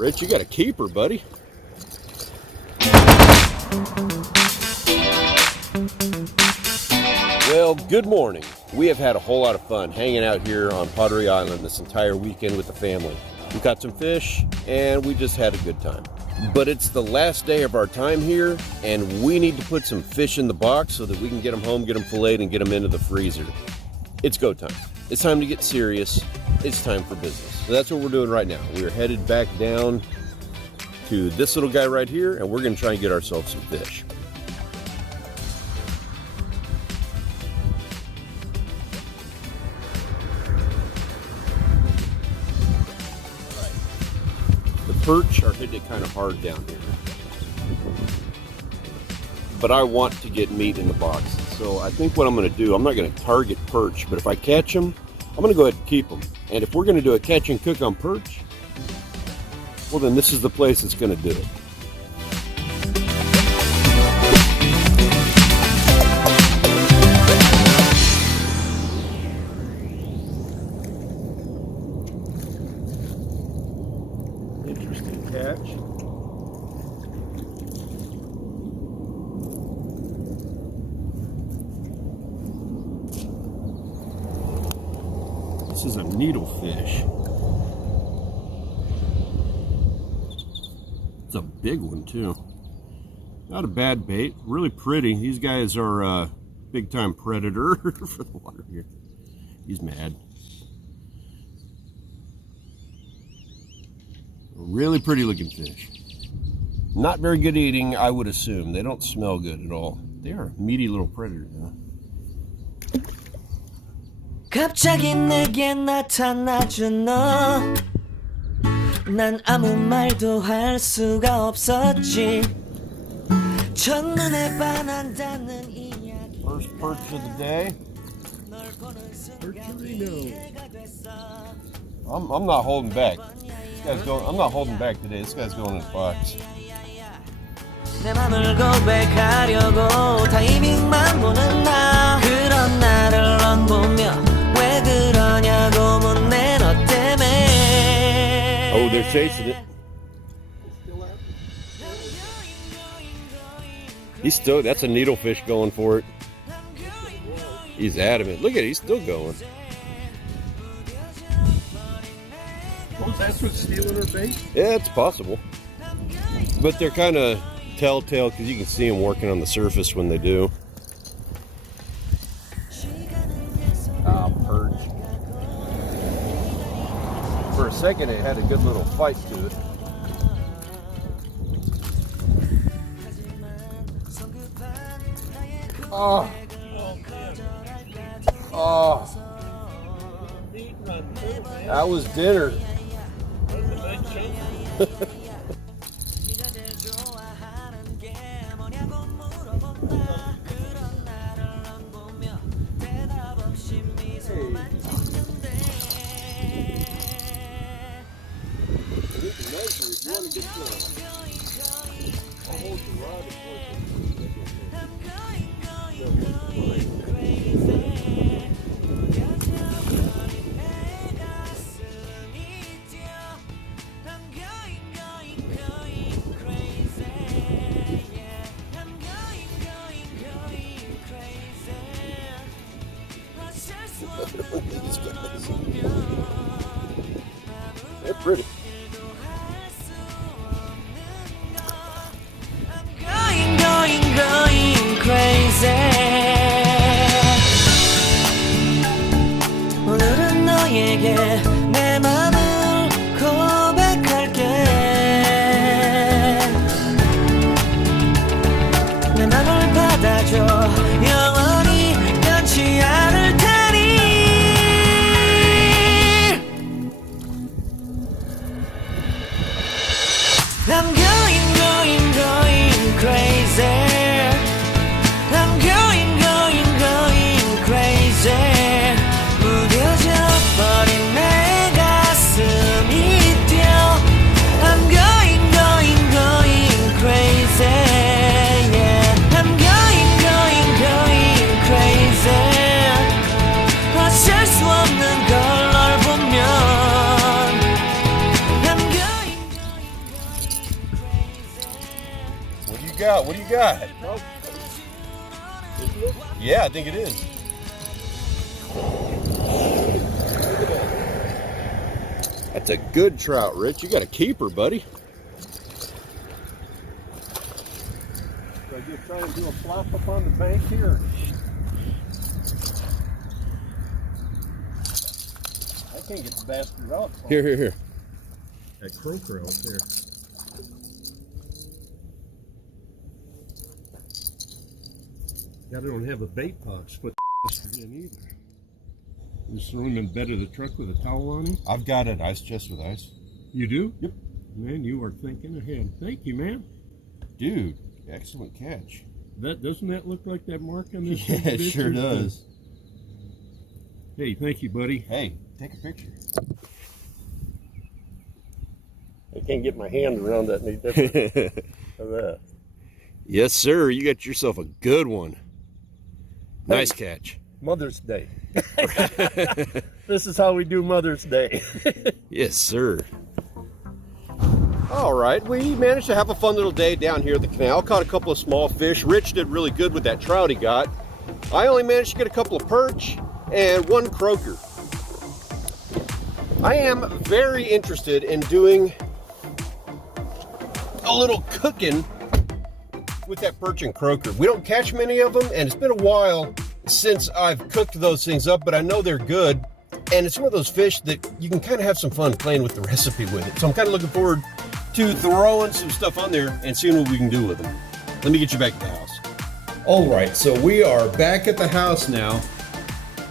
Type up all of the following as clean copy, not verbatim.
Rich, you got a keeper, buddy. Well, good morning. We have had a whole lot of fun hanging out here on Padre Island this entire weekend with the family. We caught some fish and we just had a good time. But it's the last day of our time here and we need to put some fish in the box so that we can get them home, get them filleted, and get them into the freezer. It's go time. It's time to get serious. It's time for business. So that's what we're doing right now. We are headed back down to this little guy right here and we're going to try and get ourselves some fish. Perch are hitting it kind of hard down here, but I want to get meat in the box, so I think what I'm going to do, I'm not going to target perch, but if I catch them, I'm going to go ahead and keep them. And if we're going to do a catch and cook on perch, well then this is the place that's going to do it. Interesting catch. This is a needlefish. It's a big one too. Not a bad bait. Really pretty. These guys are big time predator for the water here. He's mad. Really pretty looking fish. Not very good eating, I would assume. They don't smell good at all. They are meaty little predators, though. 갑자기 내게 나타나준 너. 난 아무 말도 할 수가 없었지. 첫눈에 반한다는 이야기. First perch of the day. I'm not holding back. I'm not holding back today. This guy's going in the box. 내 맘을 고백하려고 타이밍만 보는 나. 그런 나를 넌 보며 왜 그러냐고 묻네 너 때문에. Oh, they're chasing it. He's still, that's a needlefish going for it. He's adamant. Look at it, he's still going. Oh, that's what's stealing her bait? Yeah, it's possible. But they're kind of telltale because you can see them working on the surface when they do. Perch. For a second, it had a good little fight to it. Oh. Oh. That was dinner. They're pretty. Going crazy. 오늘은 너에게 내 맘을 고백할게. 내 맘을 받아줘. 영원히 변치 않을 테니. I'm going crazy. I'm going crazy. 무뎌져 버린 내 가슴이 뛰어. I'm going crazy. Yeah. I'm going crazy. 어쩔 수 없는 걸 널 보면. I'm going. got? What do you got? Yeah, I think it is. That's a good trout, Rich. You got a keeper, buddy. Should I just try and do a flop up on the bank here? I can't get the bastard out. Here. That croaker out there. I don't have a bait box, but in either. Just throw him in bed of the truck with a towel on him. I've got an ice chest with ice. You do? Yep. Man, you are thinking ahead. Thank you, man. Dude, excellent catch. Doesn't that look like that mark on this? Yeah, it sure does. Hey, thank you, buddy. Hey, take a picture. I can't get my hand around that any different of that. Yes, sir. You got yourself a good one. Nice catch. Mother's Day. This is how we do Mother's Day. Yes, sir. All right, we managed to have a fun little day down here at the canal. Caught a couple of small fish. Rich did really good with that trout he got. I only managed to get a couple of perch and one croaker. I am very interested in doing a little cooking with that perch and croaker. We don't catch many of them, and it's been a while since I've cooked those things up, but I know they're good. And it's one of those fish that you can kind of have some fun playing with the recipe with it. So I'm kind of looking forward to throwing some stuff on there and seeing what we can do with them. Let me get you back to the house. All right, so we are back at the house now.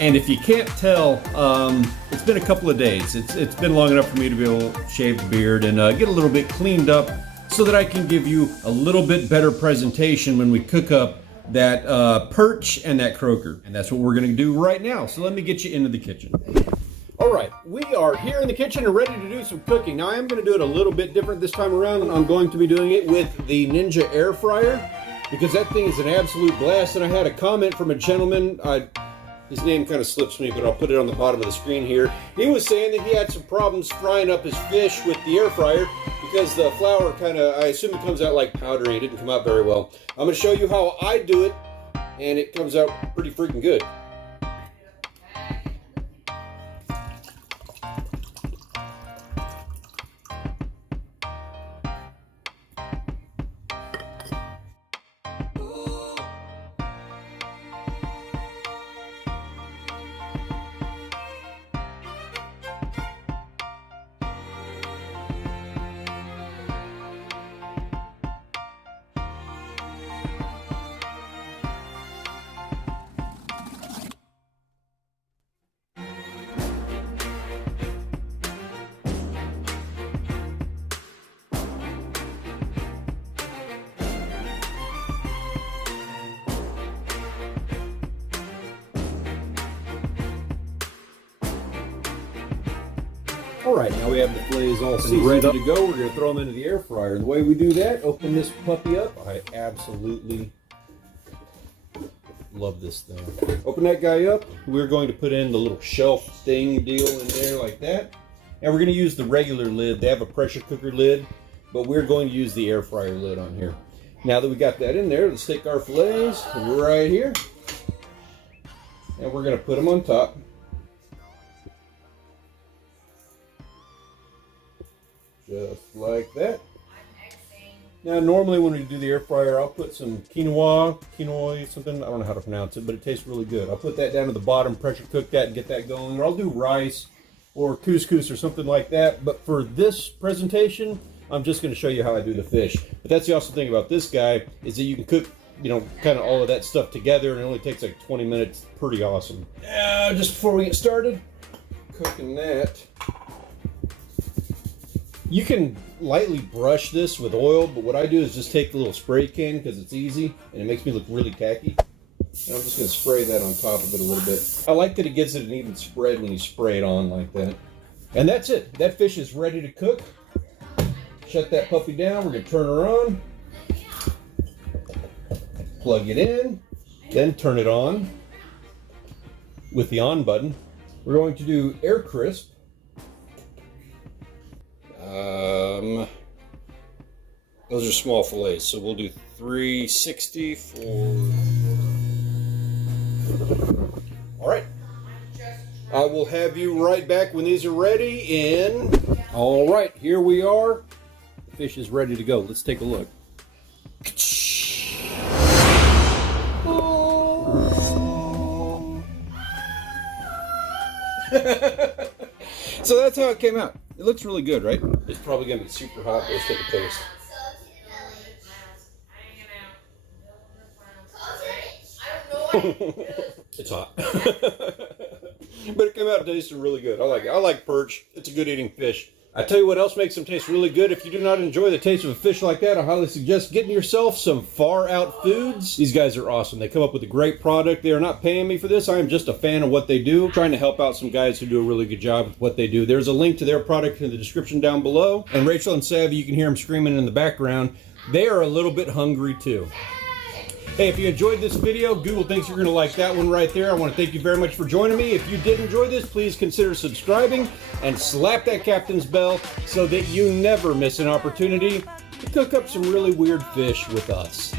And if you can't tell, it's been a couple of days. It's been long enough for me to be able to shave the beard and get a little bit cleaned up so that I can give you a little bit better presentation when we cook up that perch and that croaker. And that's what we're gonna do right now. So let me get you into the kitchen. All right, we are here in the kitchen and ready to do some cooking. Now I am gonna do it a little bit different this time around. I'm going to be doing it with the Ninja air fryer because that thing is an absolute blast. And I had a comment from a gentleman, his name kind of slips me, but I'll put it on the bottom of the screen here. He was saying that he had some problems frying up his fish with the air fryer because the flour kind of, I assume it comes out like powdery. It didn't come out very well. I'm going to show you how I do it, and it comes out pretty freaking good. All right, now we have the fillets all seasoned ready to go. We're going to throw them into the air fryer. The way we do that, open this puppy up. I absolutely love this thing. Open that guy up. We're going to put in the little shelf thing deal in there like that. And we're going to use the regular lid. They have a pressure cooker lid, but we're going to use the air fryer lid on here. Now that we got that in there, let's take our fillets right here. And we're going to put them on top. Just like that. Now, normally when we do the air fryer, I'll put some quinoa, something, I don't know how to pronounce it, but it tastes really good. I'll put that down to the bottom, pressure cook that, and get that going. Or I'll do rice or couscous or something like that. But for this presentation, I'm just going to show you how I do the fish. But that's the awesome thing about this guy, is that you can cook, you know, kind of all of that stuff together, and it only takes like 20 minutes. Pretty awesome. Just before we get started, cooking that. You can lightly brush this with oil, but what I do is just take the little spray can because it's easy and it makes me look really tacky. And I'm just going to spray that on top of it a little bit. I like that it gives it an even spread when you spray it on like that. And that's it. That fish is ready to cook. Shut that puppy down. We're going to turn her on. Plug it in. Then turn it on with the on button. We're going to do air crisp. Those are small fillets, so we'll do 360 for... All right. I will have you right back when these are ready in... All right, here we are. The fish is ready to go. Let's take a look. So that's how it came out. It looks really good, right? It's probably gonna be super hot, but let's take a taste. It's hot. But it came out tasting really good. I like it. I like perch. It's a good eating fish. I tell you what else makes them taste really good. If you do not enjoy the taste of a fish like that, I highly suggest getting yourself some Far Out Foods. These guys are awesome. They come up with a great product. They are not paying me for this. I am just a fan of what they do. Trying to help out some guys who do a really good job with what they do. There's a link to their product in the description down below. And Rachel and Savvy, you can hear them screaming in the background. They are a little bit hungry too. Hey, if you enjoyed this video, Google thinks you're going to like that one right there. I want to thank you very much for joining me. If you did enjoy this, please consider subscribing and slap that captain's bell so that you never miss an opportunity to cook up some really weird fish with us.